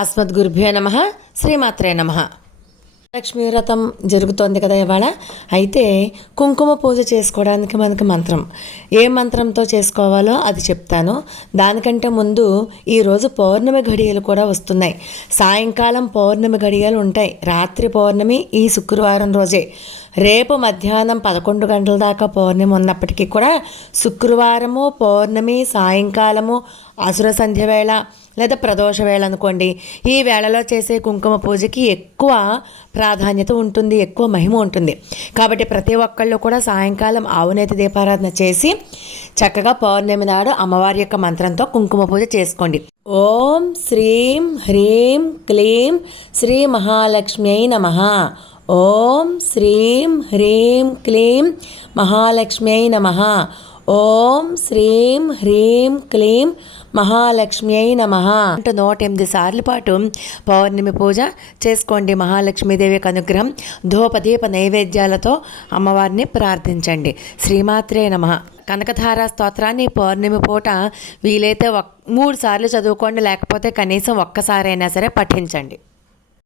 అస్మద్గురుభ్యో నమః. శ్రీమాత్రే నమః. లక్ష్మీ వ్రతం జరుగుతోంది కదా ఇవాళ. అయితే కుంకుమ పూజ చేసుకోవడానికి మనకి మంత్రం, ఏ మంత్రంతో చేసుకోవాలో అది చెప్తాను. దానికంటే ముందు ఈరోజు పౌర్ణమి ఘడియలు కూడా వస్తున్నాయి. సాయంకాలం పౌర్ణమి ఘడియలు ఉంటాయి. రాత్రి పౌర్ణమి ఈ శుక్రవారం రోజే. రేపు మధ్యాహ్నం 11 గంటల దాకా పౌర్ణమి ఉన్నప్పటికీ కూడా శుక్రవారము పౌర్ణమి సాయంకాలము అసుర సంధ్య వేళ లేదా ప్రదోష వేళ అనుకోండి, ఈ వేళలో చేసే కుంకుమ పూజకి ఎక్కువ ప్రాధాన్యత ఉంటుంది, ఎక్కువ మహిమ ఉంటుంది. కాబట్టి ప్రతి ఒక్కళ్ళు కూడా సాయంకాలం ఆవునేతి దీపారాధన చేసి చక్కగా పౌర్ణమి నాడు అమ్మవారి యొక్క మంత్రంతో కుంకుమ పూజ చేసుకోండి. ఓం శ్రీం హ్రీం క్లీం శ్రీ మహాలక్ష్మ్యై నమః. ఓం శ్రీం హ్రీం క్లీం మహాలక్ష్మ్యై నమః. ఓం శ్రీం హ్రీం క్లీం మహాలక్ష్మ్యై నమః అంటూ 108 సార్లు పాటు పౌర్ణమి పూజ చేసుకోండి. మహాలక్ష్మీదేవికి అనుగ్రహం ధూపదీప నైవేద్యాలతో అమ్మవారిని ప్రార్థించండి. శ్రీమాత్రే నమః. కనకధార స్తోత్రాన్ని పౌర్ణమి పూట వీలైతే 3 సార్లు చదువుకోండి, లేకపోతే కనీసం ఒక్కసారైనా సరే పఠించండి.